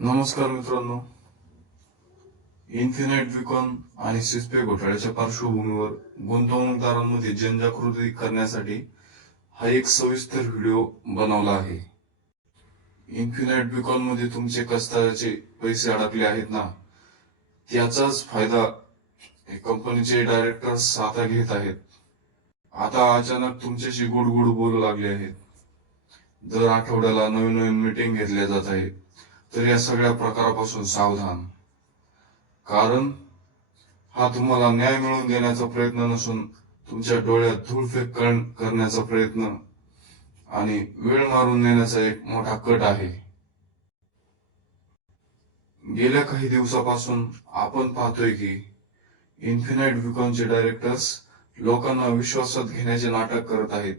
नमस्कार मित्रांनो. इन्फिनाइट विकॉन आणि सिस्पे घोटाळ्याच्या पार्श्वभूमीवर गुंतवणूकदारांमध्ये जनजागृती करण्यासाठी हा एक सविस्तर व्हिडिओ बनवला आहे. इन्फिनाइट विकॉन मध्ये तुमचे कष्टाचे पैसे अडकले आहेत ना, त्याचाच फायदा कंपनीचे डायरेक्टर्स आता घेत आहेत. आता अचानक तुमच्याशी गुडगुड बोलू लागले आहेत. दर आठवड्याला नवीन नवीन मीटिंग घेतल्या जात आहे. तर या सगळ्या प्रकारापासून सावधान, कारण हा तुम्हाला न्याय मिळवून देण्याचा प्रयत्न नसून तुमच्या डोळ्यात धूळफेक करण्याचा प्रयत्न आणि वेळ मारून नेण्याचा एक मोठा कट आहे. गेल्या काही दिवसापासून आपण पाहतोय की इन्फिनाइट विकॉनचे डायरेक्टर्स लोकांना विश्वासात घेण्याचे नाटक करत आहेत.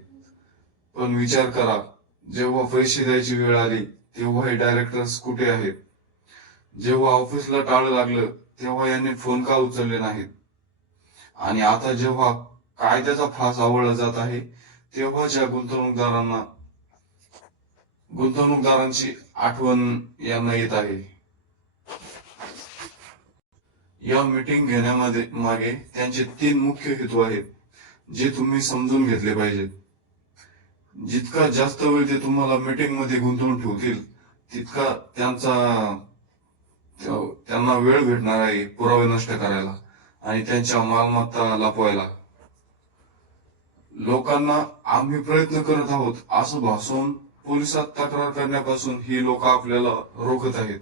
पण विचार करा, जेव्हा पैसे द्यायची वेळ आली तेव्हा हे डायरेक्टर्स कुठे आहेत? जेव्हा ऑफिसला टाळं लागलं तेव्हा यांनी फोन का उचलले नाहीत? आणि आता जेव्हा कायद्याचा फास आवळला जात आहे तेव्हा ज्या गुंतवणूकदारांची आठवण यांना येत आहे. या मीटिंग घेण्यामध्ये मागे त्यांचे 3 मुख्य हेतू आहेत, जे तुम्ही समजून घेतले पाहिजेत. जितका जास्त वेळ ते तुम्हाला मीटिंग मध्ये गुंतवून ठेवतील तितका त्यांना वेळ भेटणार आहे पुरावे नष्ट करायला आणि त्यांच्या मालमत्ता लपवायला. लोकांना आम्ही प्रयत्न करत आहोत असं भासवून पोलिसात तक्रार करण्यापासून ही लोक आपल्याला रोखत आहेत.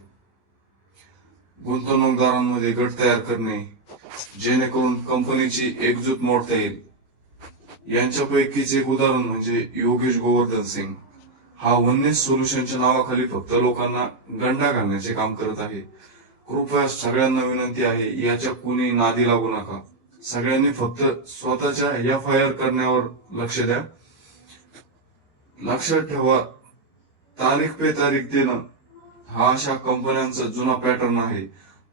गुंतवणूकदारांमध्ये गट तयार करणे जेणेकरून कंपनीची एकजूट मोडता येईल. यांच्यापैकीच एक उदाहरण म्हणजे योगेश गोवर्धन सिंग. हा वननेस सोल्युशनच्या नावाखाली फक्त लोकांना गंडा घालण्याचे काम करत आहे. कृपया सगळ्यांना विनंती आहे, याच्या कुणी नादी लागू नका. सगळ्यांनी फक्त स्वतःच्या FIR करण्यावर लक्ष द्या. लक्षात ठेवा, तारीख पे तारीख देणं हा अशा कंपन्यांचा जुना पॅटर्न आहे.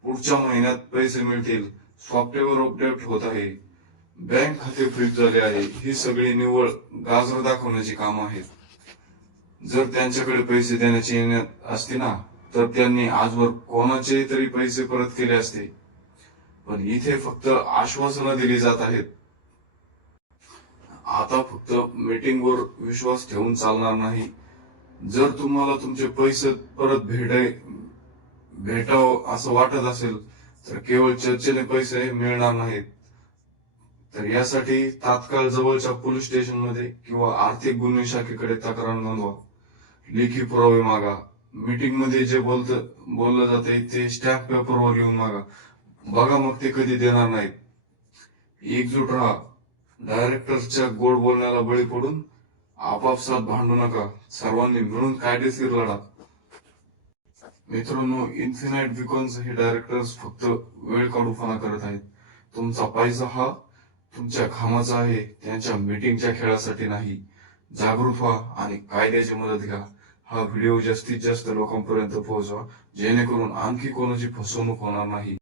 पुढच्या महिन्यात पैसे मिळतील, सॉफ्टवेअर अपडेट होत आहे, बँक खाते फ्रीज झाले आहे, ही सगळी निव्वळ गाजर दाखवण्याची काम आहेत. जर त्यांच्याकडे पैसे देण्याची नियत असती ना, तर त्यांनी आजवर कोणाचे तरी पैसे परत केले असते. पण इथे फक्त आश्वासनं दिली जात आहेत. आता फक्त मीटिंगवर विश्वास ठेवून चालणार नाही. जर तुम्हाला तुमचे पैसे परत भेटावं असं वाटत असेल तर केवळ चर्चेने पैसे मिळणार नाहीत. तर यासाठी तात्काळ जवळच्या पोलीस स्टेशनमध्ये किंवा आर्थिक गुन्हे शाखेकडे तक्रार नोंदवा. लेखी पुरावे मागा. मीटिंग मध्ये जे बोललं जाते ते स्टॅम्प पेपरवर लिहून मागा. बघा, मग ते कधी देणार नाहीत. एकजूट राहा. डायरेक्टर्सच्या गोड बोलण्याला बळी पडून आपापसात भांडू नका. सर्वांनी मिळून कायदेशीर लढा. मित्रांनो, इन्फिनाइट विकॉनचे हे डायरेक्टर्स फक्त वेळ काढूपणा करत आहेत. तुमचा पैसा हा तुमच्या घामाचा आहे, त्यांच्या मीटिंगच्या खेळासाठी नाही. जागृत व्हा आणि कायद्याची मदत घ्या. हा व्हिडिओ जास्तीत जास्त लोकांपर्यंत पोहोचवा, जेणेकरून आणखी कोणाची फसवणूक होणार नाही.